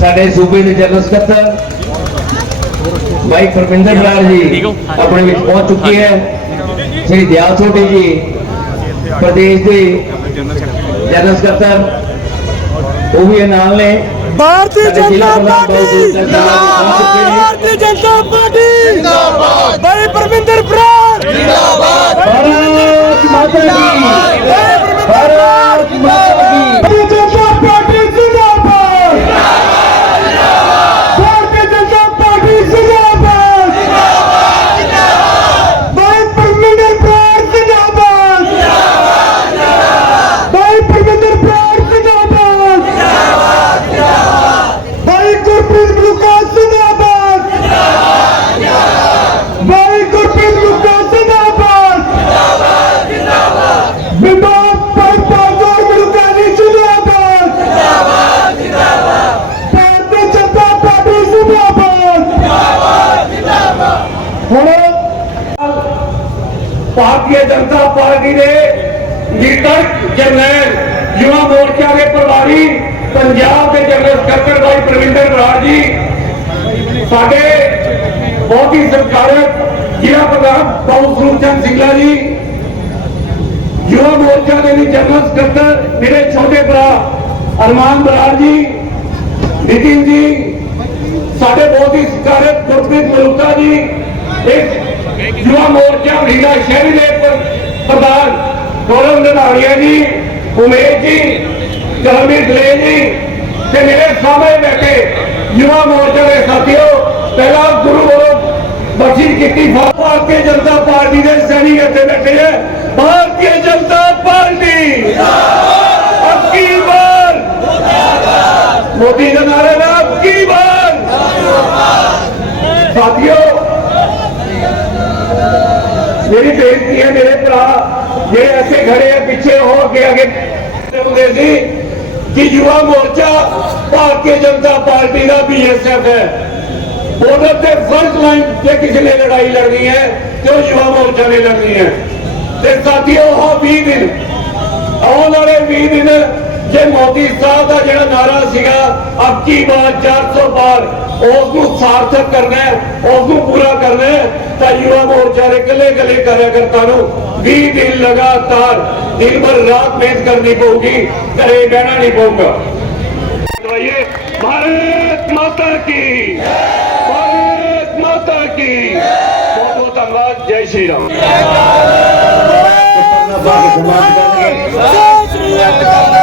ਸਾਡੇ ਸੂਬੇ ਦੇ ਜਨਰਲ ਸਕੱਤਰ ਭਾਈ ਪਰਮਿੰਦਰ ਲਾਲ ਜੀ ਆਪਣੇ ਵਿੱਚ ਪਹੁੰਚ ਚੁੱਕੇ ਹੈ। ਸ੍ਰੀ ਦਿਆਲ ਛੋਟੇ ਜੀ ਪ੍ਰਦੇਸ਼ ਦੇ ਜਨਰਲ ਸਕੱਤਰ ਉਹ ਵੀ ਇਹ ਨਾਲ ਨੇ। ਭਾਰਤੀ ਸਾਡੇ ਜਨਤਾ ਜ਼ਿਲ੍ਹਾ ਪ੍ਰਧਾਨ ਪਾਰਟੀ! ਬਹੁਤ ਦੂਰ ਤੱਕ ਪਹੁੰਚ ਚੁੱਕੇ ਨੇ। ਭਾਰਤੀ ਜਨਤਾ ਪਾਰਟੀ! ਜਿੰਦਾਬਾਦ! ਭਾਈ ਪਰਮਿੰਦਰ ਬਰਾੜ ਭਾਰਤ ਮਾਤਾ ਕੀ ਜਨਤਾ ਪਾਰਟੀ ਦੇ ਲੀਡਰ ਜਰਨੈਲ ਯੁਵਾ ਮੋਰਚਾ ਦੇ ਪ੍ਰਭਾਰੀ ਪੰਜਾਬ ਦੇ ਜਨਰਲ ਸਕੱਤਰ ਭਾਈ ਪ੍ਰਵਿੰਦਰ ਬਰਾੜ ਜੀ ਸਾਡੇ ਬਹੁਤ ਹੀ ਸਤਿਕਾਰਤ ਜ਼ਿਲ੍ਹਾ ਪ੍ਰਧਾਨ ਬਾਬੂ ਸਰੂਪ ਚੰਦ ਸਿੰਘਲਾ ਜੀ ਯੁਵਾ ਮੋਰਚਾ ਦੇ ਵੀ ਜਨਰਲ ਸਕੱਤਰ ਮੇਰੇ ਛੋਟੇ ਭਰਾ ਅਰਮਾਨ ਬਰਾੜ ਜੀ ਨਿਤਿਨ ਜੀ ਸਾਡੇ ਬਹੁਤ ਹੀ ਸਤਿਕਾਰਤ ਗੁਰਪ੍ਰੀਤ ਮਲੂਕਾ ਜੀ ਇੱਕ ਯੁਵਾ ਮੋਰਚਾ ਮਹੀਲਾ ਸ਼ਹਿਰੀ ਦੇ ਪ੍ਰ- ਪ੍ਰਧਾਨ ਗੌਰਵ ਨਦਾੜੀਆ ਜੀ ਉਮੇਸ਼ ਜੀ ਕਰਮਵੀਰ ਦਲੇ ਜੀ, ਤੇ ਮੇਰੇ ਸਾਹਮਣੇ ਬੈਠੇ ਯੁਵਾ ਮੋਰਚਾ ਦੇ ਸਾਥੀਓ, ਪਹਿਲਾ ਗੁਰੂ ਗੋਬਿੰਦ ਬਖਸ਼ਿਸ਼ ਕੀਤੀ ਭਾਰਤੀ ਜਨਤਾ ਪਾਰਟੀ ਦੇ ਸੈਨਿਕ ਇੱਥੇ ਬੈਠੇ ਹੈ। ਭਾਰਤੀ ਜਨਤਾ ਪਾਰਟੀ। ਅਬ ਬਾਰ ਮੋਦੀ ਦੇ ਨਾਰੇ ਨਾਲ ਅਬ ਕੀ ਬਾਰ ਸਾਥੀਓ ਮੇਰੀ ਬੇਨਤੀ ਹੈ ਮੇਰੇ ਭਰਾ ਜਿਹੜੇ ਐਸੇ ਖੜੇ ਆ, ਪਿੱਛੇ ਹੋ ਅੱਗੇ ਅੱਗੇ ਹੁੰਦੇ ਸੀ, ਕਿ ਯੁਵਾ ਮੋਰਚਾ ਭਾਰਤੀ ਜਨਤਾ ਪਾਰਟੀ ਦਾ ਬੀਐਸਐਫ ਹੈ। ਉਹਨਾਂ ਤੇ ਫਰੰਟ ਲਾਈਨ ਤੇ ਕਿਸੇ ਨੇ ਲੜਾਈ ਲੜਨੀ ਹੈ ਤੇ ਉਹ ਯੁਵਾ ਮੋਰਚਾ ਨੇ ਲੜਨੀ ਹੈ। ਤੇ ਸਾਥੀਓ, ਉਹ 20 ਦਿਨ, ਆਉਣ ਵਾਲੇ 20 ਦਿਨ ਜੇ ਮੋਦੀ ਸਾਹਿਬ ਦਾ ਜਿਹੜਾ ਨਾਰਾ ਸੀਗਾ ਅਬ ਕੀ ਬਾਤ 400 ਪਾਰ ਉਸ ਨੂੰ ਸਾਰਥਕ ਕਰਨਾ ਹੈ ਉਸ ਨੂੰ ਪੂਰਾ ਕਰਨਾ ਹੈ, ਤਾਂ ਯੁਵਾ ਮੋਰਚਾ ਦੇ ਇਕੱਲੇ ਇਕੱਲੇ ਕਾਰਜਕਰਤਾ ਨੂੰ 20 ਦਿਨ ਲਗਾਤਾਰ ਦਿਨ ਭਰ ਰਾਤ ਮਿਹਨਤ ਕਰਨੀ ਪਊਗੀ, ਘਰੇ ਬਹਿਣਾ ਨਹੀਂ ਪਊਗਾ। ਦਵਾਈਏ ਭਾਰਤ ਮਾਤਾ ਕੀ, ਭਾਰਤ ਮਾਤਾ ਕੀ। ਬਹੁਤ ਬਹੁਤ ਧੰਨਵਾਦ, ਜੈ ਸ਼੍ਰੀ ਰਾਮ। ਸਮਾਜ ਕਰਨਗੇ ਸਤਿ ਸ੍ਰੀ ਅਕਾਲ।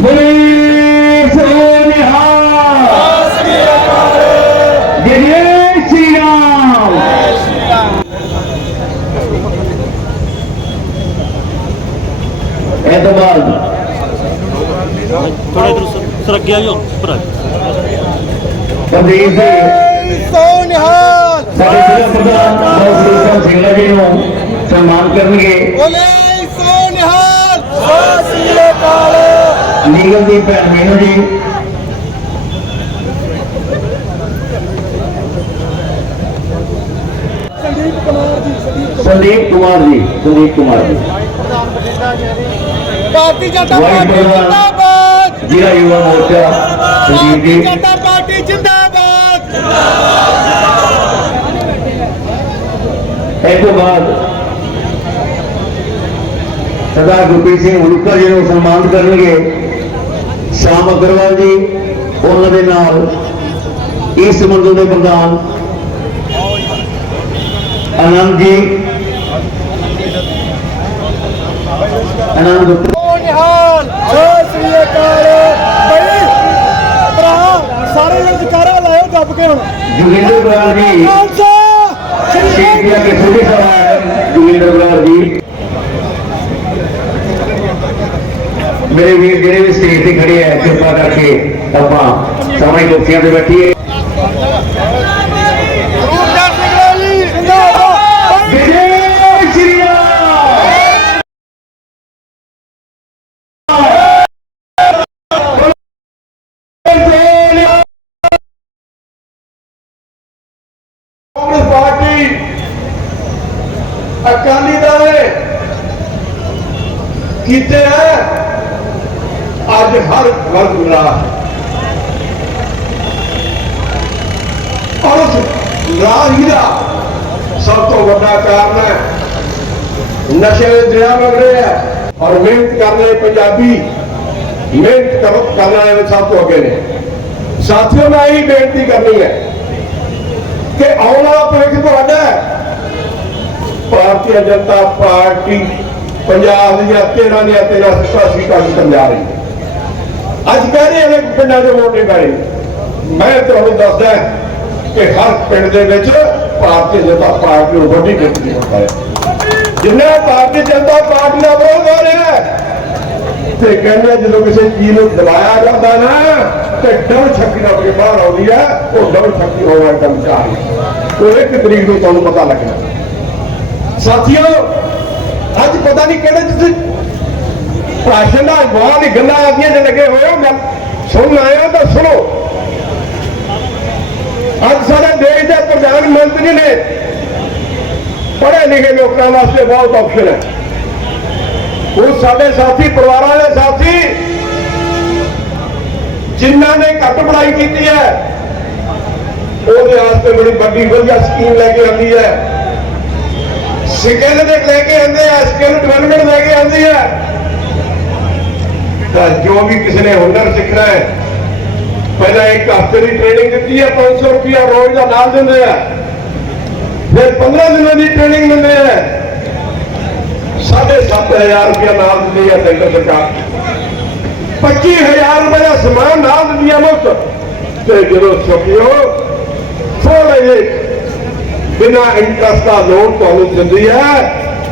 ਬੋਲੇ ਸੋਨਿਹਾ ਜੈ ਸ਼੍ਰੀ ਰਾਮ ਇਹ ਤੋਂ ਬਾਅਦ ਥੋੜਾ ਇਧਰ ਸਰ ਅੱਗੇ ਆਇਓ ਉੱਪਰ ਆ ਪ੍ਰਦੇਸ਼ ਦੇ ਸੋਨਿਹਾਲ ਸਾਡੇ ਜ਼ਿਲ੍ਹਾ ਪ੍ਰਧਾਨ ਬਾਬੂ ਸਿੰਘਲਾ ਜੀ ਨੂੰ ਸਨਮਾਨ ਕਰਨਗੇ ਬੋਲੇ ਸੋਨਿਹਾਲ ਸਤਿ ਸ੍ਰੀ ਅਕਾਲ ਲੀਗਲ ਦੀ ਭੈਣ ਮੀਨੂ ਜੀ ਸੰਦੀਪ ਕੁਮਾਰ ਜੀ ਸੰਦੀਪ ਸੰਦੀਪ ਕੁਮਾਰ ਜੀ ਸੰਦੀਪ ਕੁਮਾਰ ਜੀ ਭਾਰਤੀ ਜਨਤਾ ਵਾਹਿਗੁਰੂ ਪਾਰਟੀ ਭਗਵਾਨ। ਜਿੰਦਾਬਾਦ ਜ਼ਿਲ੍ਹਾ ਯੁਵਾ ਮੋਰਚਾ ਸੰਦੀਪ ਭਾਰਤੀ ਜੀ ਜਨਤਾ ਪਾਰਟੀ ਜਿੰਦਾਬਾਦ ਇਹ ਤੋਂ ਬਾਅਦ ਸਰਦਾਰ ਗੁਰਪ੍ਰੀਤ ਸਿੰਘ ਉਲੂਕਾ ਜੀ ਨੂੰ ਸਨਮਾਨ ਕਰਨਗੇ। ਸ਼ਾਮ ਅਗਰਵਾਲ ਜੀ ਉਹਨਾਂ ਦੇ ਨਾਲ ਇਸ ਮੰਡਲ ਦੇ ਪ੍ਰਧਾਨ ਆਨੰਦ ਜੀ। ਆਨੰਦ ਗੁਪਤਾ ਸੋਨਿਹਾਲ ਸਤਿ ਸ੍ਰੀ ਅਕਾਲ। ਬਈ ਭਰਾ ਸਾਰੇ ਜਕਾਰਾ ਲਾਇਓ ਦੱਬ ਕੇ ਹੁਣ। ਜੋਗਿੰਦਰ ਬਰਾੜ ਜੀ। ਸ੍ਰੀ ਸ਼ੇਖੀਆ ਕੇ ਛੋਟੇ ਸਾਹਿਬ ਜੋਗਿੰਦਰ ਬਰਾੜ ਜੀ। ਮੇਰੇ ਵੀਰ ਜਿਹੜੇ ਵੀ ਸਟੇਜ ਤੇ ਖੜੇ ਆ, ਕਿਰਪਾ ਕਰਕੇ ਆਪਾਂ ਸਾਹਮਣੇ ਕੁਰਸੀਆਂ ਤੇ ਬੈਠੀਏ। ਕਾਂਗਰਸ ਪਾਰਟੀ ਅਕਾਲੀ ਦਲ ਕੀਤੇ ਹੈ ਅੱਜ ਹਰ ਵਰਗ ਮਿਲਾ ਔਰ ਉਸ ਰਾਹੀ ਦਾ ਸਭ ਤੋਂ ਵੱਡਾ ਕਾਰਨ ਹੈ ਨਸ਼ੇ ਦੇ ਦਰਿਆ ਵਗ ਰਹੇ ਹੈ ਔਰ ਮਿਹਨਤ ਕਰਨ ਵਾਲੇ ਪੰਜਾਬੀ ਮਿਹਨਤ ਕਰ- ਕਰਨ ਵਾਲੇ ਸਭ ਤੋਂ ਅੱਗੇ ਨੇ ਸਾਥੀਓ ਮੈਂ ਇਹ ਬੇਨਤੀ ਕਰਨੀ ਹੈ ਕਿ ਆਉਣ ਵਾਲਾ ਭਵਿੱਖ ਤੁਹਾਡਾ ਹੈ ਭਾਰਤੀ ਜਨਤਾ ਪਾਰਟੀ ਪੰਜਾਬ ਦੀਆਂ 13 ਦੀਆਂ 13 ਸਿੱਖਾਂ ਸੀਟਾਂ ਜਿੱਤਣ ਜਾ ਰਹੀ ਹੈ ਅੱਜ ਕਹਿ ਰਹੇ ਨੇ ਪਿੰਡਾਂ ਦੇ ਵੋਟ ਨਹੀਂ ਪੈਣੇ ਮੈਂ ਤੁਹਾਨੂੰ ਦੱਸਦਾ ਕਿ ਹਰ ਪਿੰਡ ਦੇ ਵਿੱਚ ਭਾਰਤੀ ਜਨਤਾ ਪਾਰਟੀ ਨੂੰ ਵੱਡੀ ਗਿਣਤੀ ਹੁੰਦਾ ਹੈ। ਜਿੰਨਾ ਭਾਰਤੀ ਜਨਤਾ ਪਾਰਟੀ ਦਾ ਵਿਰੋਧ ਹੋ ਰਿਹਾ ਹੈ, ਤੇ ਕਹਿੰਦੇ ਜਦੋਂ ਕਿਸੇ ਚੀਜ਼ ਨੂੰ ਦਬਾਇਆ ਜਾਂਦਾ ਨਾ, ਤੇ ਡਬਲ ਛੱਕੀ ਨਾਲ ਕੇ ਬਾਹਰ ਆਉਂਦੀ ਹੈ, ਉਹ ਡਬਲ ਛੱਕੀ ਹੋਣਾ ਕੰਮ ਚਾਹ ਉਹ ਇੱਕ ਤਰੀਕ ਨੂੰ ਤੁਹਾਨੂੰ ਪਤਾ ਲੱਗਣਾ। ਸਾਥੀਓ, ਅੱਜ ਪਤਾ ਨਹੀਂ ਕਿਹੜੇ ਤੁਸੀਂ ਭਾਸ਼ਣ ਦਾ ਬਹੁਤ ਹੀ ਗੱਲਾਂ ਆਦੀਆਂ ਚ ਲੱਗੇ ਹੋਏ ਹੋ ਗੱਲ ਸੁਣ ਆਇਆ ਤਾਂ ਸੁਣੋ। ਅੱਜ ਸਾਡੇ ਦੇਸ਼ ਦੇ ਪ੍ਰਧਾਨ ਮੰਤਰੀ ਨੇ ਪੜ੍ਹੇ ਲਿਖੇ ਲੋਕਾਂ ਵਾਸਤੇ ਬਹੁਤ ਆਪਸ਼ਨ ਹੈ। ਉਹ ਸਾਡੇ ਸਾਥੀ, ਪਰਿਵਾਰਾਂ ਦੇ ਸਾਥੀ, ਜਿਨ੍ਹਾਂ ਨੇ ਘੱਟ ਪੜ੍ਹਾਈ ਕੀਤੀ ਹੈ, ਉਹਦੇ ਵਾਸਤੇ ਬੜੀ ਵੱਡੀ, ਵਧੀਆ ਸਕੀਮ ਲੈ ਕੇ ਆਉਂਦੀ ਹੈ। ਸਕਿੱਲ ਦੇ ਲੈ ਕੇ ਆਉਂਦੇ ਆ ਸਕਿੱਲ ਡਿਵੈਲਪਮੈਂਟ ਲੈ ਕੇ ਆਉਂਦੀ ਹੈ। ਤਾਂ ਜੋ ਵੀ ਕਿਸੇ ਨੇ ਹੁਨਰ ਸਿੱਖਣਾ ਹੈ ਪਹਿਲਾਂ ਇੱਕ ਹਫ਼ਤੇ ਦੀ ਟ੍ਰੇਨਿੰਗ ਦਿੱਤੀ ਹੈ 500 ਰੁਪਇਆ ਰੋਜ਼ ਦਾ ਨਾਲ ਦਿੰਦੇ ਆ ਫਿਰ 15 ਦਿਨਾਂ ਦੀ ਟ੍ਰੇਨਿੰਗ ਦਿੰਦੇ ਆ ਸਾਢੇ ਸੱਤ ਹਜ਼ਾਰ ਰੁਪਇਆ ਨਾਲ ਦਿੰਦੀ ਹੈ ਸੈਂਟਰ ਸਰਕਾਰ 25000 ਰੁਪਏ ਦਾ ਸਮਾਨ ਨਾਲ ਦਿੰਦੀ ਹੈ ਮੁਫਤ ਤੇ ਜਦੋਂ ਛੁੱਟੀਓ ਥੋੜੇ ਜਿਹੇ ਬਿਨਾ ਇੰਟਰਸਟ ਦਾ ਲੋਨ ਤੁਹਾਨੂੰ ਦਿੰਦੀ ਹੈ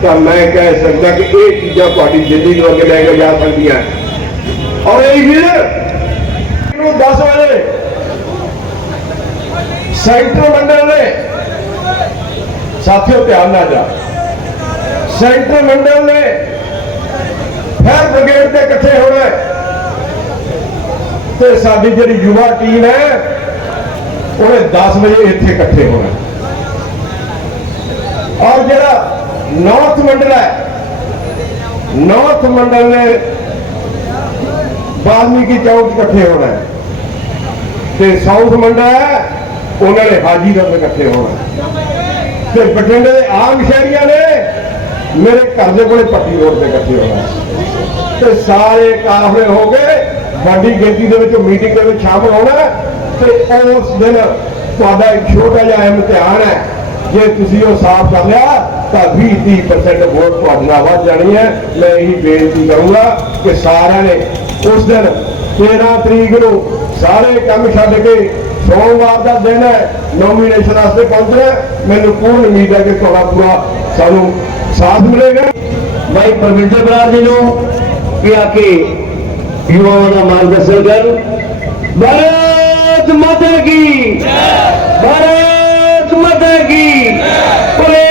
ਤਾਂ ਮੈਂ ਕਹਿ ਸਕਦਾ ਕਿ ਇਹ ਚੀਜ਼ਾਂ ਤੁਹਾਡੀ ਜ਼ਿੰਦਗੀ ਨੂੰ ਅੱਗੇ ਲੈ ਕੇ ਜਾ ਸਕਦੀਆਂ ਔਰ ਇਹ ਵੀਰ ਨੂੰ 10 ਵਜੇ ਸੈਂਟਰ ਮੰਡਲ ਨੇ ਸਾਥੀਓ, ਧਿਆਨ ਨਾਲ ਜਾ। ਸੈਂਟਰ ਮੰਡਲ ਨੇ ਫਾਇਰ ਬ੍ਰਿਗੇਡ ਤੇ ਇਕੱਠੇ ਹੋਣਾ ਤੇ ਸਾਡੀ ਜਿਹੜੀ ਯੁਵਾ ਟੀਮ ਹੈ, ਉਹਨੇ 10 ਵਜੇ ਇੱਥੇ ਇਕੱਠੇ ਹੋਣਾ ਔਰ ਜਿਹੜਾ ਨਾਰਥ ਮੰਡਲ ਹੈ ਨਾਰਥ ਮੰਡਲ ਨੇ ਵਾਲਮੀਕੀ ਚੌਕ ਇਕੱਠੇ ਹੋਣਾ ਹੈ। ਤੇ ਸਾਊਥ ਮੰਡਲ ਹੈ, ਉਹਨਾਂ ਨੇ ਹਾਜੀ ਦਾ ਇਕੱਠੇ ਹੋਣਾ ਤੇ ਬਠਿੰਡੇ ਦੇ ਆਮ ਸ਼ਹਿਰੀਆਂ ਨੇ ਮੇਰੇ ਘਰ ਦੇ ਕੋਲੇ ਪੱਟੀ ਰੋਡ ਤੇ ਇਕੱਠੇ ਹੋਣਾ ਤੇ ਸਾਰੇ ਕਾਫਲੇ ਹੋ ਗਏ ਵੱਡੀ ਗਿਣਤੀ ਦੇ ਵਿੱਚ ਮੀਟਿੰਗ ਦੇ ਵਿੱਚ ਸ਼ਾਮਲ ਹੋਣਾ ਤੇ ਉਸ ਦਿਨ ਤੁਹਾਡਾ ਇੱਕ ਛੋਟਾ ਜਿਹਾ ਇਮਤਿਹਾਨ ਹੈ, ਜੇ ਤੁਸੀਂ ਉਹ ਸਾਫ਼ ਕਰ ਲਿਆ, ਤਾਂ 20-30% ਵੋਟ ਤੁਹਾਡੇ ਨਾਲ ਵੱਧ ਜਾਣੀ ਹੈ। ਮੈਂ ਇਹੀ ਬੇਨਤੀ ਕਰੂੰਗਾ ਕਿ ਸਾਰਿਆਂ ਨੇ ਉਸ ਦਿਨ 13 ਤਰੀਕ ਨੂੰ ਸਾਰੇ ਕੰਮ ਛੱਡ ਕੇ ਸੋਮਵਾਰ ਦਾ ਦਿਨ ਹੈ ਨੋਮੀਨੇਸ਼ਨ ਵਾਸਤੇ ਪਹੁੰਚਣਾ। ਮੈਨੂੰ ਪੂਰਨ ਉਮੀਦ ਹੈ ਕਿ ਤੁਹਾਡਾ ਪੂਰਾ ਸਾਨੂੰ ਸਾਥ ਮਿਲੇਗਾ। ਭਾਈ ਪਰਮਿੰਦਰ ਬਰਾੜ ਜੀ ਨੂੰ ਕਿ ਆ ਕੇ ਯੁਵਾਵਾਂ ਦਾ ਮਾਰਗਦਰਸ਼ਨ ਕਰਨ ਭਾਰਤ ਮਾਤਾ ਕੀ? ਭਾਰਤ ਮਾਤਾ ਕੀ? ਬੋਲੇ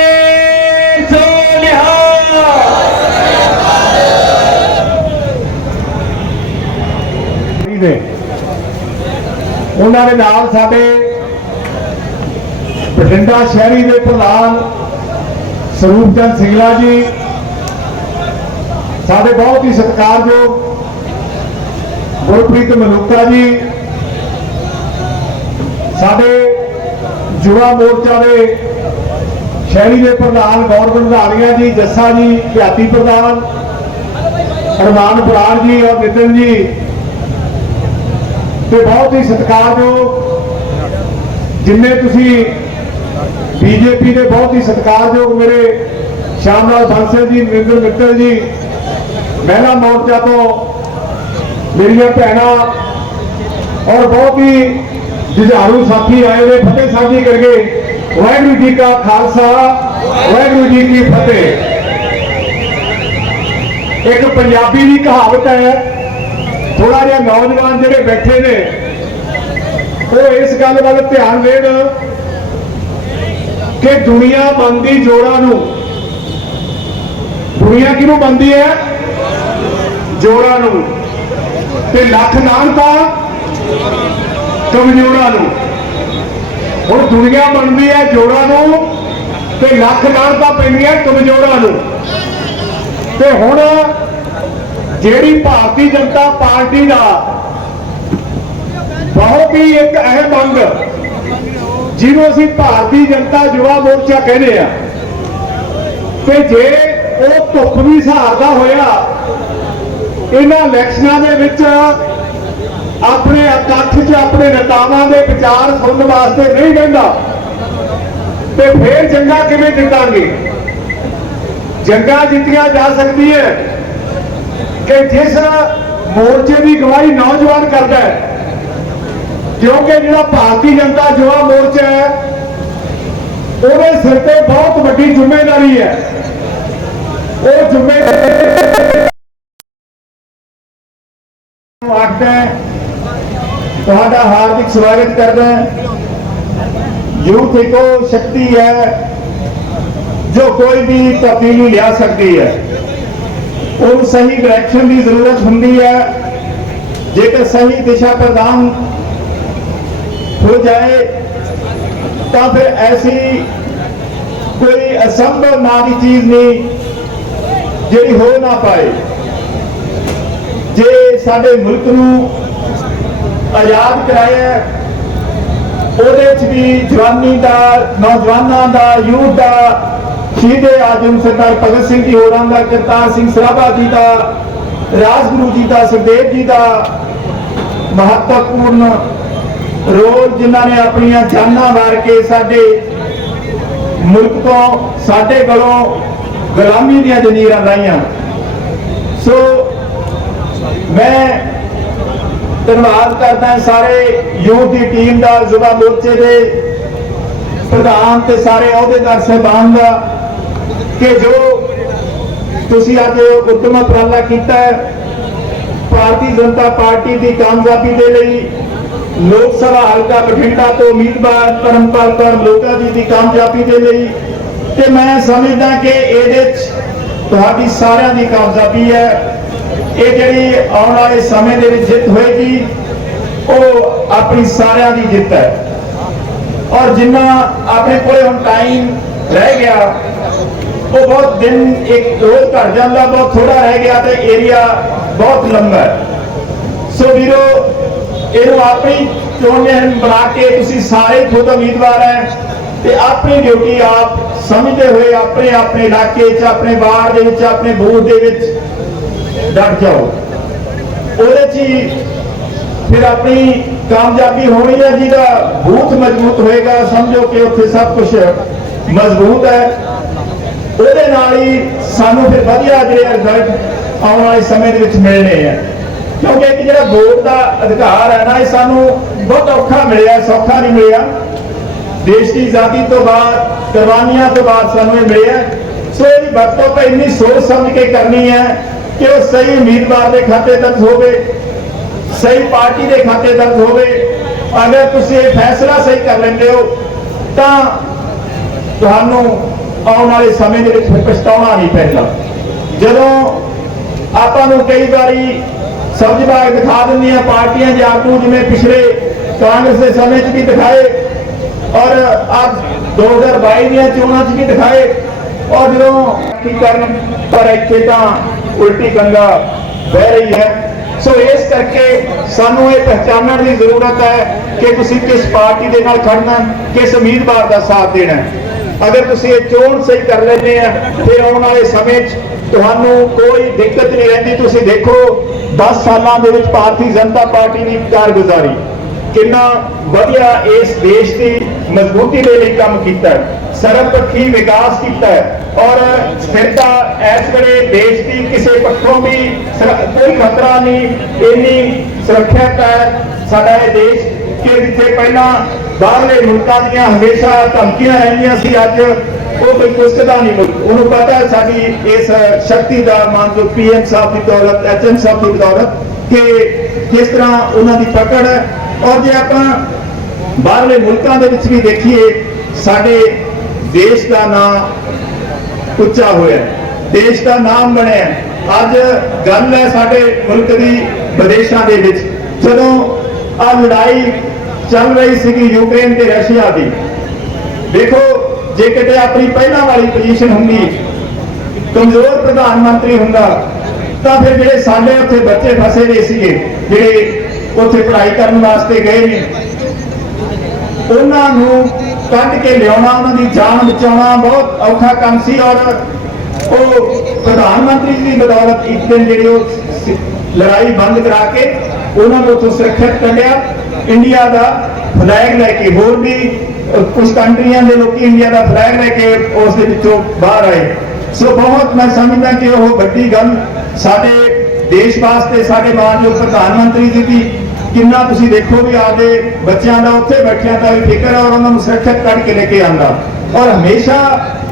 ਨੇ। ਉਹਨਾਂ ਦੇ ਨਾਲ ਸਾਡੇ ਬਠਿੰਡਾ ਸ਼ਹਿਰੀ ਦੇ ਪ੍ਰਧਾਨ ਸਰੂਪ ਚੰਦ ਸਿੰਗਲਾ ਜੀ, ਸਾਡੇ ਬਹੁਤ ਹੀ ਸਤਿਕਾਰਯੋਗ ਗੁਰਪ੍ਰੀਤ ਮਲੂਕਾ ਜੀ, ਸਾਡੇ ਯੁਵਾ ਮੋਰਚਾ ਦੇ ਸ਼ਹਿਰੀ ਦੇ ਪ੍ਰਧਾਨ ਗੌਰ ਰੰਧਾਰੀਆ ਜੀ, ਜੱਸਾ ਜੀ ਭਿਆਤੀ ਪ੍ਰਧਾਨ ਅਰਮਾਨ ਬਰਾੜ ਜੀ ਔਰ ਨਿਤਨ ਜੀ ਤੇ ਬਹੁਤ ਹੀ ਸਤਿਕਾਰਯੋਗ ਜਿੰਨੇ ਤੁਸੀਂ ਬੀਜੇਪੀ ਦੇ ਬਹੁਤ ਹੀ ਸਤਿਕਾਰਯੋਗ ਮੇਰੇ ਸ਼ਾਮਲਾਲ ਬਾਂਸਲ ਜੀ, ਨਰਿੰਦਰ ਮਿੱਤਲ ਜੀ, ਮਹਿਲਾ ਮੋਰਚਾ ਤੋਂ ਮੇਰੀਆਂ ਭੈਣਾਂ ਔਰ ਬਹੁਤ ਹੀ ਜੁਝਾਰੂ ਸਾਥੀ ਆਏ ਨੇ ਫਤਿਹ ਸਾਂਝੀ ਕਰਕੇ ਵਾਹਿਗੁਰੂ ਜੀ ਕਾ ਖਾਲਸਾ, ਵਾਹਿਗੁਰੂ ਜੀ ਕੀ ਫਤਿਹ। ਇੱਕ ਪੰਜਾਬੀ ਦੀ ਕਹਾਵਤ ਹੈ ਥੋੜਾ ਜਿਹਾ ਨੌਜਵਾਨ ਜਿਹੜੇ ਬੈਠੇ ਨੇ, ਉਹ ਇਸ ਗੱਲ ਵੱਲ ਧਿਆਨ ਦੇਣ ਕਿ ਦੁਨੀਆ ਮੰਨਦੀ ਜੋੜਾਂ ਨੂੰ। ਦੁਨੀਆ ਕਿਹਨੂੰ ਮੰਨਦੀ ਹੈ? ਜੋੜਾਂ ਨੂੰ। ਤੇ ਲੱਖ ਤਾਂ ਕਮਜ਼ੋਰਾਂ ਨੂੰ। ਹੁਣ ਦੁਨੀਆ ਬਣਦੀ ਹੈ ਜੋੜਾਂ ਨੂੰ ਤੇ ਲੱਖ ਤਾਂ ਪੈਂਦੀਆਂ ਕਮਜ਼ੋਰਾਂ ਨੂੰ। ਤੇ ਹੁਣ ਜਿਹੜੀ ਭਾਰਤੀ ਜਨਤਾ ਪਾਰਟੀ ਦਾ ਬਹੁਤ ਹੀ ਇੱਕ ਅਹਿਮ ਅੰਗ, ਜਿਹਨੂੰ ਅਸੀਂ ਭਾਰਤੀ ਜਨਤਾ ਯੁਵਾ ਮੋਰਚਾ ਕਹਿੰਦੇ ਆ। ਤੇ ਜੇ ਉਹ ਧੁੱਪ ਵੀ ਸਹਾਰਦਾ ਹੋਇਆ, ਇਹਨਾਂ ਇਲੈਕਸ਼ਨਾਂ ਦੇ ਵਿੱਚ ਆਪਣੇ ਇਕੱਠ 'ਚ ਆਪਣੇ ਨੇਤਾਵਾਂ ਦੇ ਵਿਚਾਰ ਸੁਣਨ ਵਾਸਤੇ ਨਹੀਂ ਬਹਿੰਦਾ ਤੇ ਫੇਰ ਜੰਗਾਂ ਕਿਵੇਂ ਜਿੱਤਾਂਗੇ? ਜੰਗਾਂ ਜਿੱਤੀਆਂ ਜਾ ਸਕਦੀ ਹੈ ਕਿ ਜਿਸ ਮੋਰਚੇ ਦੀ ਗਵਾਹੀ ਨੌਜਵਾਨ ਕਰਦਾ ਹੈ, ਕਿਉਂਕਿ ਜਿਹੜਾ ਭਾਰਤੀ ਜਨਤਾ ਯੁਵਾ ਮੋਰਚਾ ਹੈ, ਉਹਦੇ ਸਿਰ ਤੇ ਬਹੁਤ ਵੱਡੀ ਜ਼ਿੰਮੇਵਾਰੀ ਹੈ। ਉਹ ਜ਼ਿੰਮੇਵਾਰੀ ਆਖਦਾ ਤੁਹਾਡਾ ਹਾਰਦਿਕ ਸਵਾਗਤ ਕਰਦਾ ਯੂਥ ਇੱਕੋ ਸ਼ਕਤੀ ਹੈ, ਜੋ ਕੋਈ ਵੀ ਤਬਦੀਲੀ ਲਿਆ ਸਕਦੀ ਹੈ। ਉਹ ਸਹੀ ਡਾਇਰੈਕਸ਼ਨ ਦੀ ਜ਼ਰੂਰਤ ਹੁੰਦੀ ਹੈ। ਜੇਕਰ ਸਹੀ ਦਿਸ਼ਾ ਪ੍ਰਦਾਨ ਹੋ ਜਾਏ, ਤਾਂ ਫਿਰ ਐਸੀ ਕੋਈ ਅਸੰਭਵ ਨਾ ਦੀ ਚੀਜ਼ ਨਹੀਂ ਜਿਹੜੀ ਹੋ ਨਾ ਪਾਏ। ਜੇ ਸਾਡੇ ਮੁਲਕ ਨੂੰ ਆਜ਼ਾਦ ਕਰਾਇਆ ਉਹਦੇ ਚ ਵੀ ਜਵਾਨੀ ਦਾ, ਨੌਜਵਾਨਾਂ ਦਾ, ਯੂਥ ਦਾ ਸ਼ਹੀਦ ਆਜਮ ਸਰਦਾਰ ਭਗਤ ਸਿੰਘ ਜੀ ਹੋਰਾਂ ਦਾ, ਕਰਤਾਰ ਸਿੰਘ ਸਰਾਭਾ ਜੀ ਦਾ ਰਾਜਗੁਰੂ ਜੀ ਦਾ, ਸੁਖਦੇਵ ਜੀ ਦਾ ਮਹੱਤਵਪੂਰਨ ਰੋਲ ਜਿਨ੍ਹਾਂ ਨੇ ਆਪਣੀਆਂ ਜਾਨਾਂ ਵਾਰ ਕੇ ਸਾਡੇ ਮੁਲਕ ਤੋਂ, ਸਾਡੇ ਕੋਲੋਂ ਗੁਲਾਮੀ ਦੀਆਂ ਜੰਜੀਰਾਂ ਲਾਈਆਂ। ਸੋ ਮੈਂ ਧੰਨਵਾਦ ਕਰਦਾ ਸਾਰੇ ਯੂਥ ਦੀ ਟੀਮ ਦਾ, ਯੁਵਾ ਮੋਰਚੇ ਦੇ ਪ੍ਰਧਾਨ ਤੇ ਸਾਰੇ ਅਹੁਦੇਦਾਰ ਸਹਿਬਾਨ ਦਾ। ਕਿ ਜੋ ਤੁਸੀਂ ਅੱਜ ਉੱਦਮ ਉਪਰਾਲਾ ਕੀਤਾ ਹੈ, ਭਾਰਤੀ ਜਨਤਾ ਪਾਰਟੀ ਦੀ ਕਾਮਯਾਬੀ ਦੇ ਲਈ ਲੋਕ ਸਭਾ ਹਲਕਾ ਬਠਿੰਡਾ ਤੋਂ ਉਮੀਦਵਾਰ ਪਰਮਪਾਲ ਕੌਰ ਲੋਕਾ ਜੀ ਦੀ ਕਾਮਯਾਬੀ ਦੇ ਲਈ ਤੇ ਮੈਂ ਸਮਝਦਾ ਕਿ ਇਹਦੇ 'ਚ ਤੁਹਾਡੀ ਸਾਰਿਆਂ ਦੀ ਕਾਮਯਾਬੀ ਹੈ। ਇਹ ਜਿਹੜੀ ਆਉਣ ਵਾਲੇ ਸਮੇਂ ਦੇ ਵਿੱਚ ਜਿੱਤ ਹੋਏਗੀ, ਉਹ ਆਪਣੀ ਸਾਰਿਆਂ ਦੀ ਜਿੱਤ ਹੈ। ਔਰ ਜਿੰਨਾ ਆਪਣੇ ਕੋਲੇ ਹੁਣ ਟਾਈਮ ਰਹਿ ਗਿਆ ਉਹ ਬਹੁਤ ਦਿਨ ਇੱਕ ਰੋਜ਼ ਘਟ ਜਾਂਦਾ, ਬਹੁਤ ਥੋੜਾ ਰਹਿ ਗਿਆ ਤੇ ਏਰੀਆ ਬਹੁਤ ਲੰਬਾ ਹੈ। ਸੋ ਵੀਰੋ, ਇਹਨੂੰ ਆਪਣੀ ਚੋਣ ਮੁਹਿੰਮ ਬਣਾ ਕੇ ਤੁਸੀਂ ਸਾਰੇ ਖੁਦ ਉਮੀਦਵਾਰ ਹੈ ਤੇ ਆਪਣੀ ਡਿਊਟੀ ਆਪ ਸਮਝਦੇ ਹੋਏ ਆਪਣੇ ਆਪਣੇ ਇਲਾਕੇ 'ਚ, ਆਪਣੇ ਵਾਰਡ ਦੇ ਵਿੱਚ, ਆਪਣੇ ਬੂਥ ਦੇ ਵਿੱਚ ਡਟ ਜਾਓ। ਉਹਦੇ 'ਚ ਹੀ ਫਿਰ ਆਪਣੀ ਕਾਮਯਾਬੀ ਹੋਣੀ ਹੈ ਜਿਹਦਾ ਬੂਥ ਮਜ਼ਬੂਤ ਹੋਏਗਾ, ਸਮਝੋ ਕਿ ਉੱਥੇ ਸਭ ਕੁਝ ਮਜ਼ਬੂਤ ਹੈ। ਉਹਦੇ ਨਾਲ ਹੀ ਸਾਨੂੰ ਫਿਰ ਵਧੀਆ ਜਿਹੜੇ ਰਿਜ਼ਲਟ ਆਉਣ ਵਾਲੇ ਸਮੇਂ ਦੇ ਵਿੱਚ ਮਿਲਣੇ ਆ। ਕਿਉਂਕਿ ਇੱਕ ਜਿਹੜਾ ਵੋਟ ਦਾ ਅਧਿਕਾਰ ਹੈ ਨਾ, ਇਹ ਸਾਨੂੰ ਬਹੁਤ ਔਖਾ ਮਿਲਿਆ, ਸੌਖਾ ਨਹੀਂ ਮਿਲਿਆ। ਦੇਸ਼ ਦੀ ਆਜ਼ਾਦੀ ਤੋਂ ਬਾਅਦ, ਕੁਰਬਾਨੀਆਂ ਤੋਂ ਬਾਅਦ ਸਾਨੂੰ ਇਹ ਮਿਲਿਆ। ਸੋ ਇਹਦੀ ਵਰਤੋਂ ਤਾਂ ਇੰਨੀ ਸੋਚ ਸਮਝ ਕੇ ਕਰਨੀ ਹੈ ਕਿ ਉਹ ਸਹੀ ਉਮੀਦਵਾਰ ਦੇ ਖਾਤੇ ਦਰਜ ਹੋਵੇ, ਸਹੀ ਪਾਰਟੀ ਦੇ ਖਾਤੇ ਦਰਜ ਹੋਵੇ। ਅਗਰ ਤੁਸੀਂ ਇਹ ਫੈਸਲਾ ਸਹੀ ਕਰ ਲੈਂਦੇ ਹੋ, ਤਾਂ ਤੁਹਾਨੂੰ ਆਉਣ ਵਾਲੇ ਸਮੇਂ ਦੇ ਵਿੱਚ ਫਿਰ ਪਛਤਾਉਣਾ ਨਹੀਂ ਪੈਂਦਾ। ਜਦੋਂ ਆਪਾਂ ਨੂੰ ਕਈ ਵਾਰੀ ਸਬਜ਼ ਬਾਗ ਦਿਖਾ ਦਿੰਦੀਆਂ ਪਾਰਟੀਆਂ ਦੇ ਆਗੂ ਜਿਵੇਂ ਪਿਛਲੇ ਕਾਂਗਰਸ ਦੇ ਸਮੇਂ 'ਚ ਵੀ ਦਿਖਾਏ ਔਰ ਅੱਜ 2022 ਦੀਆਂ ਚੋਣਾਂ 'ਚ ਵੀ ਦਿਖਾਏ। ਔਰ ਜਦੋਂ ਕੀ ਕਰਨ, ਪਰ ਇੱਥੇ ਤਾਂ ਉਲਟੀ ਗੰਗਾ ਵਹਿ ਰਹੀ ਹੈ। ਸੋ ਇਸ ਕਰਕੇ ਸਾਨੂੰ ਇਹ ਪਹਿਚਾਨਣ ਦੀ ਜ਼ਰੂਰਤ ਹੈ ਕਿ ਤੁਸੀਂ ਕਿਸ ਪਾਰਟੀ ਦੇ ਨਾਲ ਖੜਨਾ ਕਿਸ ਉਮੀਦਵਾਰ ਦਾ ਸਾਥ ਦੇਣਾ ਅਗਰ ਤੁਸੀਂ ਇਹ ਚੋਣ ਸਹੀ ਕਰ ਲੈਂਦੇ ਆ, ਤੇ ਆਉਣ ਵਾਲੇ ਸਮੇਂ 'ਚ ਤੁਹਾਨੂੰ ਕੋਈ ਦਿੱਕਤ ਨਹੀਂ ਰਹਿੰਦੀ। ਤੁਸੀਂ ਦੇਖੋ 10 ਸਾਲਾਂ ਦੇ ਵਿੱਚ ਭਾਰਤੀ ਜਨਤਾ ਪਾਰਟੀ ਦੀ ਕਾਰਗੁਜ਼ਾਰੀ। ਕਿੰਨਾ ਵਧੀਆ ਇਸ ਦੇਸ਼ ਦੀ ਮਜ਼ਬੂਤੀ ਦੇ ਲਈ ਕੰਮ ਕੀਤਾ ਹੈ। ਸਰਬਪੱਖੀ ਵਿਕਾਸ ਕੀਤਾ ਹੈ। ਔਰ ਸਥਿਰਤਾ ਇਸ ਵੇਲੇ ਦੇਸ਼ ਦੀ ਕਿਸੇ ਪੱਖੋਂ ਵੀ ਕੋਈ ਖਤਰਾ ਨਹੀਂ, ਇੰਨੀ ਸੁਰੱਖਿਅਤ ਹੈ ਸਾਡਾ ਇਹ ਦੇਸ਼ ਕਿ ਜਿੱਥੇ ਪਹਿਲਾਂ ਬਾਹਰਲੇ ਮੁਲਕਾਂ ਦੀਆਂ ਹਮੇਸ਼ਾ ਧਮਕੀਆਂ ਰਹਿੰਦੀਆਂ ਸੀ, ਅੱਜ ਉਹ ਕੋਈ ਪੁਸਤਕਾ ਨਹੀਂ ਮੁਲਕ। ਉਹਨੂੰ ਪਤਾ ਹੈ ਸਾਡੀ ਇਸ ਸ਼ਕਤੀ ਦਾ ਮਾਨਯੋਗ ਪੀਐਮ ਸਾਹਿਬ ਦੀ ਦੌਲਤ, ਐਚਐਮ ਸਾਹਿਬ ਦੀ ਬਦੌਲਤ ਕਿ ਕਿਸ ਤਰ੍ਹਾਂ ਉਹਨਾਂ ਦੀ ਪਕੜ ਹੈ। ਔਰ ਜੇ ਆਪਾਂ ਬਾਹਰਲੇ ਮੁਲਕਾਂ ਦੇ ਵਿੱਚ ਵੀ ਦੇਖੀਏ, ਸਾਡੇ ਦੇਸ਼ ਦਾ ਨਾਮ ਉੱਚਾ ਹੋਇਆ ਦੇਸ਼ ਦਾ ਨਾਮ ਬਣਿਆ ਅੱਜ ਗੱਲ ਹੈ ਸਾਡੇ ਮੁਲਕ ਦੀ ਵਿਦੇਸ਼ਾਂ ਦੇ ਵਿੱਚ। ਜਦੋਂ ਆ ਲੜਾਈ ਚੱਲ ਰਹੀ ਸੀਗੀ ਯੂਕਰੇਨ ਤੇ ਰਸ਼ੀਆ ਦੀ। ਦੇਖੋ, ਜੇ ਕਿਤੇ ਆਪਣੀ ਪਹਿਲਾਂ ਵਾਲੀ ਪੋਜੀਸ਼ਨ ਹੁੰਦੀ, ਕਮਜ਼ੋਰ ਪ੍ਰਧਾਨ ਮੰਤਰੀ ਹੁੰਦਾ, ਤਾਂ ਫਿਰ ਜਿਹੜੇ ਸਾਡੇ ਉੱਥੇ ਬੱਚੇ ਫਸੇ ਨੇ ਸੀਗੇ, ਜਿਹੜੇ ਉੱਥੇ ਪੜ੍ਹਾਈ ਕਰਨ ਵਾਸਤੇ ਗਏ ਨੇ, ਉਹਨਾਂ ਨੂੰ ਕੱਢ ਕੇ ਲਿਆਉਣਾ, ਉਹਨਾਂ ਦੀ ਜਾਨ ਬਚਾਉਣਾ ਬਹੁਤ ਔਖਾ ਕੰਮ ਸੀ ਔਰ ਉਹ ਪ੍ਰਧਾਨ ਮੰਤਰੀ ਦੀ ਬਦੌਲਤ ਇੱਕ ਦਿਨ ਜਿਹੜੀ ਉਹ ਲੜਾਈ ਬੰਦ ਕਰਾ ਕੇ ਉਹਨਾਂ ਨੂੰ ਉੱਥੋਂ ਸੁਰੱਖਿਅਤ ਕੱਢਿਆ। ਇੰਡੀਆ ਦਾ ਫਲੈਗ ਲੈ ਕੇ ਹੋਰ ਵੀ ਕੁਝ ਕੰਟਰੀਆਂ ਦੇ ਲੋਕੀ ਇੰਡੀਆ ਦਾ ਫਲੈਗ ਲੈ ਕੇ ਉਸ ਦੇ ਵਿੱਚੋਂ ਬਾਹਰ ਆਏ। ਸੋ ਬਹੁਤ ਮੈਂ ਸਮਝਦਾ ਕਿ ਉਹ ਵੱਡੀ ਗੱਲ ਸਾਡੇ ਦੇਸ਼ ਵਾਸਤੇ ਸਾਡੇ ਮਾਨਯੋਗ ਪ੍ਰਧਾਨ ਮੰਤਰੀ ਜੀ ਦੀ ਕਿੰਨਾ ਤੁਸੀਂ ਦੇਖੋ ਵੀ ਆਪਦੇ ਬੱਚਿਆਂ ਦਾ ਉੱਥੇ ਬੈਠਿਆਂ ਦਾ ਵੀ ਫਿਕਰ ਹੈ ਔਰ ਉਹਨਾਂ ਨੂੰ ਸੁਰੱਖਿਅਤ ਕੱਢ ਕੇ ਲੈ ਕੇ ਆਂਦਾ। ਔਰ ਹਮੇਸ਼ਾ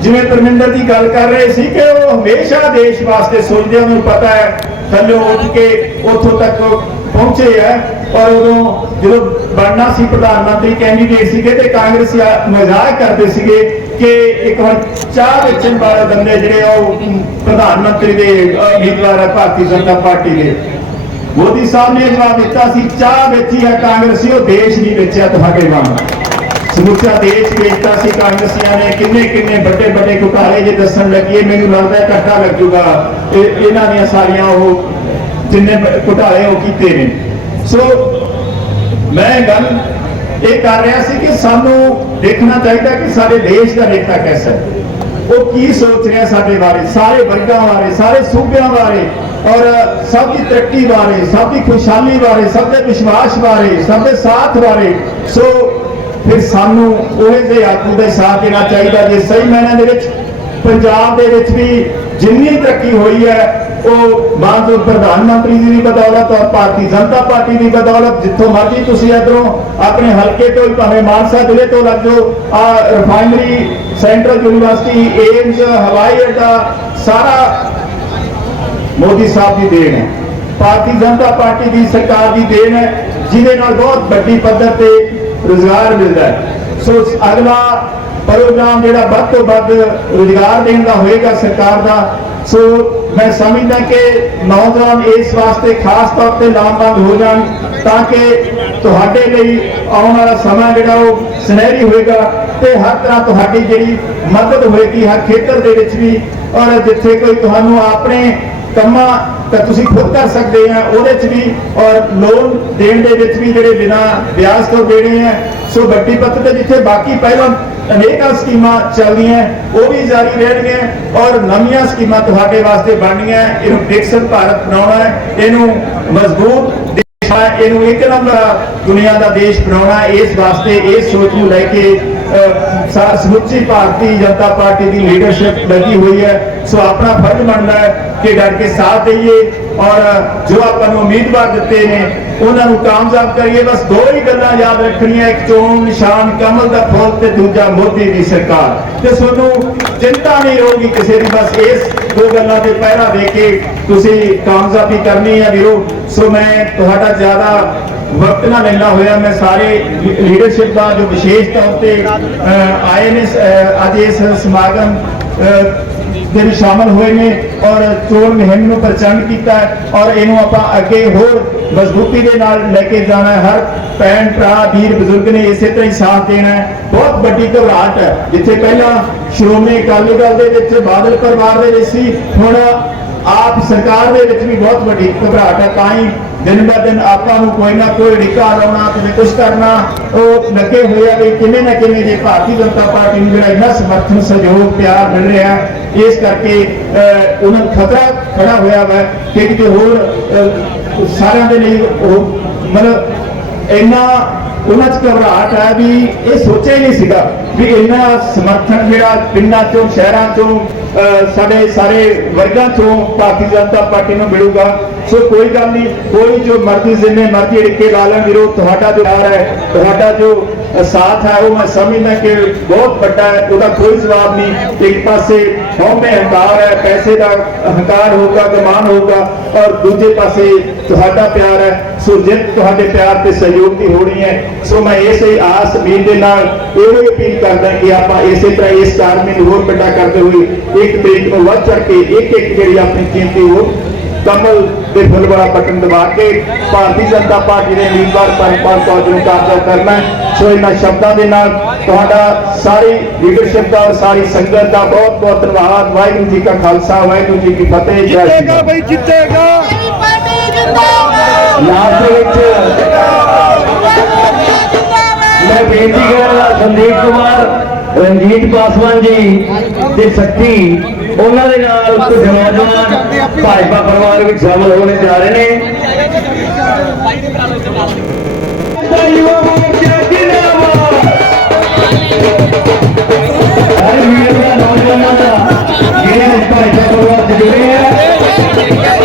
ਜਿਵੇਂ ਪਰਮਿੰਦਰ ਜੀ ਗੱਲ ਕਰ ਰਹੇ ਸੀ ਕਿ ਉਹ ਹਮੇਸ਼ਾ ਦੇਸ਼ ਵਾਸਤੇ ਸੋਚਦੇ ਆ, ਉਹਨੂੰ ਪਤਾ ਹੈ ਥੱਲੇ ਉੱਠ ਕੇ ਉੱਥੋਂ ਤੱਕ ਪਹੁੰਚੇ ਹੈ ਔਰ ਉਦੋਂ ਜਦੋਂ ਬਣਨਾ ਸੀ ਪ੍ਰਧਾਨ ਮੰਤਰੀ ਕੈਂਡੀਡੇਟ ਸੀਗੇ ਤੇ ਕਾਂਗਰਸੀ ਮਜ਼ਾਕ ਕਰਦੇ ਸੀਗੇ ਕਿ ਇੱਕ ਹੁਣ ਚਾਹ ਵੇਚਣ ਵਾਲੇ ਬੰਦੇ ਜਿਹੜੇ ਉਹ ਪ੍ਰਧਾਨ ਮੰਤਰੀ ਦੇ ਉਮੀਦਵਾਰ ਹੈ ਭਾਰਤੀ ਜਨਤਾ ਪਾਰਟੀ ਦੇ। ਮੋਦੀ ਸਾਹਿਬ ਨੇ ਜਵਾਬ ਦਿੱਤਾ ਸੀ, ਚਾਹ ਵੇਚੀ ਹੈ ਕਾਂਗਰਸੀ, ਉਹ ਦੇਸ਼ ਨਹੀਂ ਵੇਚਿਆ ਤੁਹਾਡੇ ਵਾਂਗ। ਸਮੁੱਚਾ ਦੇਸ਼ ਵੇਚਦਾ ਸੀ ਕਾਂਗਰਸੀਆਂ ਨੇ ਕਿੰਨੇ ਕਿੰਨੇ ਵੱਡੇ ਵੱਡੇ ਘੁਟਾਲੇ ਜੇ ਦੱਸਣ ਲੱਗੀਏ ਮੈਨੂੰ ਲੱਗਦਾ ਹੈ ਘਾਟਾ ਲੱਗੂਗਾ। ਇਹਨਾਂ ਦੀਆਂ ਸਾਰੀਆਂ ਉਹ ਜਿੰਨੇ ਘੁਟਾਲੇ ਉਹ ਕੀਤੇ ਨੇ। ਸੋ ਮੈਂ ਗੱਲ ਇਹ ਕਰ ਰਿਹਾ ਸੀ ਕਿ ਸਾਨੂੰ ਦੇਖਣਾ ਚਾਹੀਦਾ ਕਿ ਸਾਡੇ ਦੇਸ਼ ਦਾ ਨੇਤਾ ਕੈਸਾ ਹੈ। ਉਹ ਕੀ ਸੋਚ ਰਿਹਾ ਸਾਡੇ ਬਾਰੇ? ਸਾਰੇ ਵਰਗਾਂ ਬਾਰੇ, ਸਾਰੇ ਸੂਬਿਆਂ ਬਾਰੇ, ਔਰ ਸਭ ਦੀ ਤਰੱਕੀ ਬਾਰੇ, ਸਭ ਦੀ ਖੁਸ਼ਹਾਲੀ ਬਾਰੇ, ਸਭ ਦੇ ਵਿਸ਼ਵਾਸ ਬਾਰੇ, ਸਭ ਦੇ ਸਾਥ ਬਾਰੇ। ਸੋ ਫਿਰ ਸਾਨੂੰ ਉਹੇ ਜਿਹੇ ਆਗੂ ਦੇ ਸਾਥ ਦੇਣਾ ਚਾਹੀਦਾ, ਜੇ ਸਹੀ ਮਾਇਨੇ ਦੇ ਵਿੱਚ, ਪੰਜਾਬ ਦੇ ਵਿੱਚ ਵੀ ਜਿੰਨੀ ਤਰੱਕੀ ਹੋਈ ਹੈ ਉਹ ਮਾਨਯੋਗ ਪ੍ਰਧਾਨ ਮੰਤਰੀ ਜੀ ਦੀ ਬਦੌਲਤ ਔਰ ਭਾਰਤੀ ਜਨਤਾ ਪਾਰਟੀ ਦੀ ਬਦੌਲਤ, ਜਿੱਥੋਂ ਮਰਜ਼ੀ ਤੁਸੀਂ ਇਧਰੋਂ ਆਪਣੇ ਹਲਕੇ ਤੋਂ ਭਾਵੇਂ ਮਾਨਸਾ ਜ਼ਿਲ੍ਹੇ ਤੋਂ ਲੱਗ ਜਾਓ, ਆ ਰਿਫਾਈਨਰੀ ਸੈਂਟਰਲ ਯੂਨੀਵਰਸਿਟੀ ਏਮਸ ਹਵਾਈ ਅੱਡਾ ਸਾਰਾ ਮੋਦੀ ਸਾਹਿਬ ਦੀ ਦੇਣ ਹੈ। ਭਾਰਤੀ ਜਨਤਾ ਪਾਰਟੀ ਦੀ ਸਰਕਾਰ ਦੀ ਦੇਣ ਹੈ, ਜਿਹਦੇ ਨਾਲ ਬਹੁਤ ਵੱਡੀ ਪੱਧਰ ਤੇ ਰੋਜ਼ਗਾਰ ਮਿਲਦਾ ਹੈ। ਸੋ ਅਗਲਾ ਪ੍ਰੋਗਰਾਮ ਜਿਹੜਾ ਵੱਧ ਤੋਂ ਵੱਧ ਰੋਜ਼ਗਾਰ ਦੇਣ ਦਾ ਹੋਏਗਾ ਸਰਕਾਰ ਦਾ, ਸੋ ਮੈਂ ਸਮਝਦਾ ਕਿ ਨੌਜਵਾਨ ਇਸ ਵਾਸਤੇ ਖਾਸ ਤੌਰ ਤੇ ਲਾਮਬੰਦ ਹੋ ਜਾਣ ਤਾਂ ਕਿ ਤੁਹਾਡੇ ਲਈ ਆਉਣ ਵਾਲਾ ਸਮਾਂ ਜਿਹੜਾ ਉਹ ਸੁਨਹਿਰੀ ਹੋਏਗਾ ਤੇ ਹਰ ਤਰ੍ਹਾਂ ਤੁਹਾਡੀ ਜਿਹੜੀ ਮਦਦ ਹੋਏਗੀ ਹਰ ਖੇਤਰ ਦੇ ਵਿੱਚ ਵੀ ਔਰ ਜਿੱਥੇ ਕੋਈ ਤੁਹਾਨੂੰ ਆਪਣੇ ਕੰਮਾਂ ਤਾਂ ਤੁਸੀਂ ਖੁਦ ਕਰ ਸਕਦੇ ਆ। ਉਹਦੇ ਚ ਵੀ ਔਰ ਲੋਨ ਦੇਣ ਦੇ ਵਿੱਚ ਵੀ ਜਿਹੜੇ ਬਿਨਾ ਵਿਆਜ ਤੋਂ ਦੇਣੇ ਆ। ਸੋ ਵੱਡੀ ਪੱਧਰ ਤੇ ਜਿੱਥੇ ਬਾਕੀ ਪਹਿਲਾਂ ਅਨੇਕਾਂ ਸਕੀਮਾਂ ਚੱਲਦੀਆਂ ਉਹ ਵੀ ਜਾਰੀ ਰਹਿਣਗੀਆਂ ਔਰ ਨਵੀਆਂ ਸਕੀਮਾਂ ਤੁਹਾਡੇ ਵਾਸਤੇ ਬਣਨੀਆਂ। ਇਹਨੂੰ ਵਿਕਸਿਤ ਭਾਰਤ ਬਣਾਉਣਾ ਹੈ। ਇਹਨੂੰ ਮਜ਼ਬੂਤ ਦੇਸ਼ ਹੈ। ਇਹਨੂੰ ਇੱਕ ਨੰਬਰ ਦੁਨੀਆ ਦਾ ਦੇਸ਼ ਬਣਾਉਣਾ ਇਸ ਵਾਸਤੇ ਇਸ ਸੋਚ ਨੂੰ ਲੈ ਕੇ ਅਹ, ਸਮੁੱਚੀ ਭਾਰਤੀ ਜਨਤਾ ਪਾਰਟੀ ਦੀ ਲੀਡਰਸ਼ਿਪ ਲੱਗੀ ਹੋਈ ਹੈ। ਸੋ ਆਪਣਾ ਫਰਜ਼ ਬਣਦਾ ਹੈ ਕਿ ਡਟ ਕੇ ਸਾਥ ਦਈਏ ਔਰ ਜੋ ਆਪਾਂ ਨੂੰ ਉਮੀਦਵਾਰ ਦਿੱਤੇ ਨੇ ਉਹਨਾਂ ਨੂੰ ਕਾਮਯਾਬ ਕਰੀਏ। ਬਸ ਦੋ ਹੀ ਗੱਲਾਂ ਯਾਦ ਰੱਖਣੀਆਂ ਇੱਕ ਚੋਣ ਨਿਸ਼ਾਨ ਕਮਲ ਦਾ ਫੁੱਲ ਤੇ ਦੂਜਾ ਮੋਦੀ ਦੀ ਸਰਕਾਰ। ਤੇ ਤੁਹਾਨੂੰ ਚਿੰਤਾ ਨਹੀਂ ਹੋਊਗੀ ਕਿਸੇ ਦੀ ਬਸ ਇਸ ਦੋ ਗੱਲਾਂ ਤੇ ਪਹਿਰਾ ਦੇ ਕੇ ਤੁਸੀਂ ਕਾਮਯਾਬੀ ਕਰਨੀ ਹੈ ਵੀਰੋ। ਸੋ ਮੈਂ ਤੁਹਾਡਾ ਜ਼ਿਆਦਾ ਵਕਤ ਨਾ ਲੈਣਾ ਹੋਇਆ ਮੈਂ ਸਾਰੇ ਲੀਡਰਸ਼ਿਪ ਦਾ ਜੋ ਵਿਸ਼ੇਸ਼ ਤੌਰ ਤੇ ਆਏ ਨੇ ਅੱਜ ਇਸ ਸਮਾਗਮ ਅਹ, ਦੇ ਵਿੱਚ ਸ਼ਾਮਲ ਹੋਏ ਨੇ। ਔਰ ਚੋਣ ਮੁਹਿੰਮ ਨੂੰ ਪ੍ਰਚੰਡ ਕੀਤਾ ਔਰ ਇਹਨੂੰ ਆਪਾਂ ਅੱਗੇ ਹੋਰ ਮਜ਼ਬੂਤੀ ਦੇ ਨਾਲ ਲੈ ਕੇ ਜਾਣਾ ਹੈ। ਹਰ ਭੈਣ, ਭਰਾ, ਵੀਰ, ਬਜ਼ੁਰਗ ਨੇ ਇਸੇ ਤਰ੍ਹਾਂ ਹੀ ਸਾਥ ਦੇਣਾ ਹੈ। ਬਹੁਤ ਵੱਡੀ ਘਬਰਾਹਟ ਹੈ। ਜਿੱਥੇ ਪਹਿਲਾਂ ਸ਼੍ਰੋਮਣੀ ਅਕਾਲੀ ਦਲ ਦੇ ਵਿੱਚ ਬਾਦਲ ਪਰਿਵਾਰ ਦੇ ਵਿੱਚ ਸੀ, ਹੁਣ ਆਪ ਸਰਕਾਰ ਦੇ ਵਿੱਚ ਵੀ ਬਹੁਤ ਵੱਡੀ ਘਬਰਾਹਟ ਹੈ। ਤਾਂ ਹੀ ਦਿਨ ਬਾ ਦਿਨ ਆਪਾਂ ਨੂੰ ਕੋਈ ਨਾ ਕੋਈ ਢਿੱਕਾ ਲਾਉਣਾ, ਕਿਵੇਂ ਕੁਝ ਕਰਨਾ, ਉਹ ਲੱਗੇ ਹੋਏ ਆ ਵੀ ਕਿਵੇਂ ਨਾ ਕਿਵੇਂ ਜੇ ਭਾਰਤੀ ਜਨਤਾ ਪਾਰਟੀ ਨੂੰ ਜਿਹੜਾ ਇੰਨਾ ਸਮਰਥਨ, ਸਹਿਯੋਗ, ਪਿਆਰ ਮਿਲ ਰਿਹਾ ਇਸ ਕਰਕੇ ਉਹਨਾਂ ਨੂੰ ਖਤਰਾ ਖੜਾ ਹੋਇਆ ਵਾ ਕਿ ਕਿਤੇ ਹੋਰ ਸਾਰਿਆਂ ਦੇ ਲਈ ਮਤਲਬ ਇੰਨਾ ਉਹਨਾਂ ਚ ਘਬਰਾਹਟ ਹੈ ਵੀ ਇਹ ਸੋਚਿਆ ਹੀ ਨਹੀਂ ਸੀਗਾ ਵੀ ਇੰਨਾ ਸਮਰਥਨ ਜਿਹੜਾ ਪਿੰਡਾਂ ਚੋਂ, ਸ਼ਹਿਰਾਂ ਚੋਂ ਸਾਡੇ ਸਾਰੇ ਵਰਗਾਂ ਚੋਂ ਭਾਰਤੀ ਜਨਤਾ ਪਾਰਟੀ ਨੂੰ ਮਿਲੂਗਾ। ਸੋ ਕੋਈ ਗੱਲ ਨਹੀਂ, ਕੋਈ ਜੋ ਮਰਜ਼ੀ ਜਿੰਨੇ ਮਰਜ਼ੀ ਢਿੱਕੇ ਲਾ ਲੈਣ ਵੀਰੋ, ਤੁਹਾਡਾ ਜੋ ਪਿਆਰ ਹੈ, ਤੁਹਾਡਾ ਜੋ ਸਾਥ ਹੈ ਉਹ ਮੈਂ ਸਮਝਦਾ ਕਿ ਬਹੁਤ ਵੱਡਾ ਹੈ, ਉਹਦਾ ਕੋਈ ਜਵਾਬ ਨਹੀਂ। ਇੱਕ ਪਾਸੇ ਹਉਮੈ ਹੰਕਾਰ ਹੈ, ਪੈਸੇ ਦਾ ਹੰਕਾਰ ਹੋਊਗਾ ਗਮਾਨ ਹੋਊਗਾ, ਔਰ ਦੂਜੇ ਪਾਸੇ ਤੁਹਾਡਾ ਪਿਆਰ ਹੈ। ਸੋ ਜਿੱਤ ਤੁਹਾਡੇ ਪਿਆਰ ਤੇ ਸਹਿਯੋਗ ਦੀ ਹੋਣੀ ਹੈ, ਸੋ ਮੈਂ ਇਸੇ ਆਸ ਮੀਨ ਦੇ ਨਾਲ ਇਹੋ ਹੀ ਅਪੀਲ ਕਰਦਾ ਕਿ ਆਪਾਂ ਇਸੇ ਤਰ੍ਹਾਂ ਇਸ ਕਾਰਮੇ ਨੂੰ ਹੋਰ ਵੱਡਾ ਕਰਦੇ ਹੋਏ ਇੱਕ ਤਰੀਕ ਨੂੰ ਵੱਧ ਚੜ ਕੇ ਇੱਕ ਇੱਕ ਜਿਹੜੀ ਆਪਣੀ ਕੀਮਤੀ ਉਹ ਕਮਲ ਦੇ ਫੁੱਲ ਵਾਲਾ ਬਟਨ ਦਬਾ ਕੇ ਭਾਰਤੀ ਜਨਤਾ ਪਾਰਟੀ ਦੇ ਉਮੀਦਵਾਰ ਪੰਜ ਸੌ ਨੂੰ ਕਾਬਜ਼ਾ ਕਰਨਾ। ਸੋ ਇਹਨਾਂ ਸ਼ਬਦਾਂ ਦੇ ਨਾਲ ਤੁਹਾਡਾ ਸਾਰੀ ਲੀਡਰਸ਼ਿਪ ਦਾ ਸਾਰੀ ਸੰਗਤ ਦਾ ਬਹੁਤ ਬਹੁਤ ਧੰਨਵਾਦ। ਵਾਹਿਗੁਰੂ ਜੀ ਕਾ ਖਾਲਸਾ ਵਾਹਿਗੁਰੂ ਜੀ ਕੀ ਫਤਿਹ। ਜੈ ਸ਼੍ਰੀ ਰਾਮ ਬਈ ਜਿੱਤੇਗਾ। ਲਾਸਟ ਦੇ ਵਿੱਚ ਮੈਂ ਬੇਨਤੀ ਕਰਾਂਗਾ ਸੰਦੀਪ ਕੁਮਾਰ ਰਣਜੀਤ ਪਾਸਵਾਨ ਜੀ ਤੇ ਸੱਤੀ ਉਹਨਾਂ ਦੇ ਨਾਲ ਕੁਝ ਨੌਜਵਾਨ ਭਾਜਪਾ ਪਰਿਵਾਰ ਵਿੱਚ ਸ਼ਾਮਲ ਹੋਣੇ ਜਾ ਰਹੇ ਨੇ ਯੁਵਾ ਮੋਰਚਾ ਹਰ ਵੀਰ ਦਾ ਨੌਜਵਾਨਾਂ ਦਾ ਜਿਹੜੇ ਭਾਈਪਾ ਪਰਿਵਾਰ ਜੁੜੇ ਆ